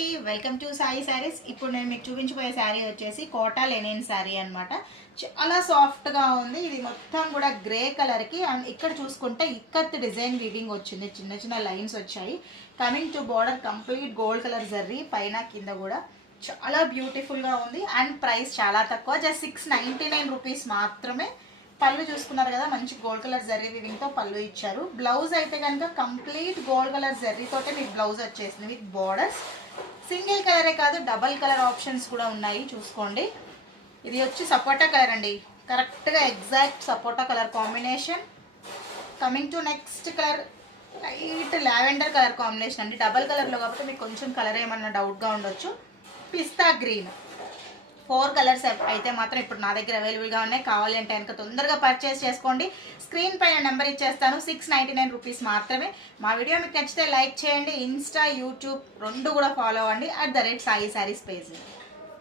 అండి, welcome to Sai saris. ఇప్పుడు నేను మీకు చూపించబోయే శారీ వచ్చేసి కోటా లెనిన్ శారీ అనమాట. చాలా సాఫ్ట్గా ఉంది. ఇది మొత్తం కూడా గ్రే కలర్కి అండ్ ఇక్కడ చూసుకుంటే ఇక్కత్ డిజైన్ వీవింగ్ వచ్చింది. చిన్న చిన్న లైన్స్ వచ్చాయి. Coming to border complete gold colour zari పైన కింద కూడా చాలా బ్యూటిఫుల్గా ఉంది. అండ్ ప్రైస్ చాలా తక్కువ, జస్ట్ 699 రూపీస్ మాత్రమే. పళ్ళు చూసుకున్నారు కదా, మంచి గోల్డ్ కలర్ జర్రీ వీవింగ్తో పళ్ళు ఇచ్చారు. బ్లౌజ్ అయితే కనుక కంప్లీట్ గోల్డ్ కలర్ జర్రీతోటే మీకు బ్లౌజ్ వచ్చేసింది విత్ బోర్డర్స్. సింగిల్ కలరే కాదు, డబల్ కలర్ ఆప్షన్స్ కూడా ఉన్నాయి. చూసుకోండి, ఇది వచ్చి సపోటా కలర్ అండి, కరెక్ట్గా exact sapota colour combination. Coming to next colour, light lavender colour combination అండి. డబల్ కలర్లో కాబట్టి మీకు కొంచెం కలర్ ఏమన్నా డౌట్గా ఉండొచ్చు. పిస్తా గ్రీన్. 4 కలర్స్ అయితే మాత్రం ఇప్పుడు నా దగ్గర అవైలబుల్గా ఉన్నాయి. కావాలి అంటే కనుక తొందరగా పర్చేస్ చేసుకోండి. స్క్రీన్ పైన నెంబర్ ఇచ్చేస్తాను. 699 రూపీస్ మాత్రమే. మా వీడియో మీకు నచ్చితే లైక్ చేయండి. ఇన్స్టా, యూట్యూబ్ రెండు కూడా ఫాలో అవ్వండి @సాయి శారీస్ పేజ్.